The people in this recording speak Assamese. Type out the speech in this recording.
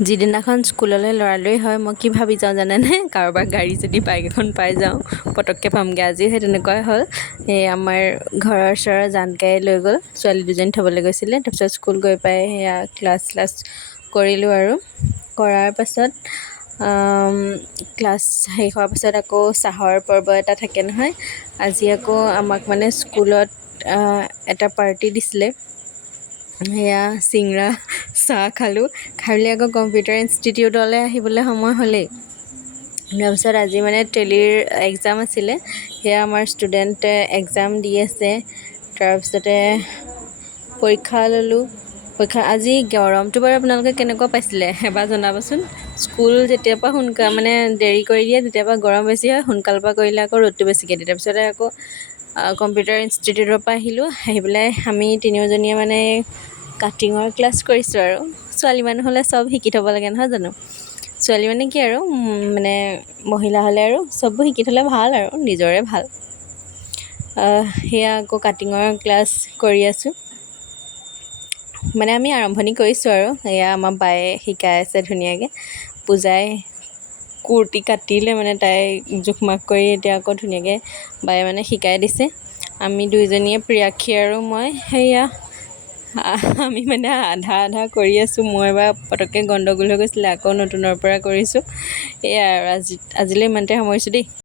যিদিনাখন স্কুললৈ লৰালৰি হয় মই কি ভাবি যাওঁ জানেনে, কাৰোবাৰ গাড়ী যদি বাইক এখন পাই যাওঁ পটককৈ পামগৈ। আজিও সেই তেনেকুৱাই হ'ল। এই আমাৰ ঘৰৰ ওচৰৰ জানকাই লৈ গ'ল, ছোৱালী দুজনী থ'বলৈ গৈছিলে। তাৰপিছত স্কুল গৈ পাই সেয়া ক্লাছ কৰিলোঁ আৰু কৰাৰ পাছত ক্লাছ শেষ হোৱাৰ পাছত আকৌ চাহৰ পৰ্ব এটা থাকে নহয়। আজি আকৌ আমাক মানে স্কুলত এটা পাৰ্টি দিছিলে। সেয়া চিংৰা চাহ খালোঁ। খাই মেলি আকৌ কম্পিউটাৰ ইনষ্টিটিউটলৈ আহিবলৈ সময় হ'লেই। তাৰপিছত আজি মানে টেলিৰ এক্সাম আছিলে, সেয়া আমাৰ ষ্টুডেণ্টে এক্সাম দি আছে। তাৰপিছতে পৰীক্ষা ল'লোঁ। আজি গৰমটো বাৰু আপোনালোকে কেনেকুৱা পাইছিলে এবাৰ জনাবচোন। স্কুল যেতিয়াৰ পৰা মানে দেৰি কৰি দিয়ে তেতিয়াৰ পৰা গৰম বেছি হয়, সোনকালৰ পৰা কৰিলে আকৌ ৰ'দটো বেছিকৈ দিয়ে। তাৰপিছতে আকৌ কম্পিউটাৰ ইনষ্টিটিউটৰ পৰা আহিলোঁ। আহি পেলাই আমি তিনিওজনীয়ে মানে কাটিঙৰ ক্লাছ কৰিছোঁ আৰু। ছোৱালী মানুহ হ'লে চব শিকি থ'ব লাগে নহয় জানো। ছোৱালী মানে কি আৰু মানে মহিলা হ'লে আৰু চববোৰ শিকি থ'লে ভাল আৰু নিজৰে ভাল। সেয়া আকৌ কাটিঙৰ ক্লাছ কৰি আছোঁ। মানে আমি আৰম্ভণি কৰিছোঁ আৰু এয়া আমাৰ বায়ে শিকাই আছে ধুনীয়াকৈ। পূজাই কুৰ্তি কাটিলে মানে তাই জোখ মাখ কৰি এতিয়া আকৌ ধুনীয়াকৈ বায়ে মানে শিকাই দিছে। আমি দুইজনীয়ে প্ৰিয়াক্ষী আৰু মই সেয়া আমি মানে আধা কৰি আছোঁ। মই এবাৰ পটককৈ গণ্ডগোল হৈ গৈছিলে, আকৌ নতুনৰ পৰা কৰিছোঁ। এয়াই আৰু আজিলৈ ইমানতে সামৰিছোঁ দেই।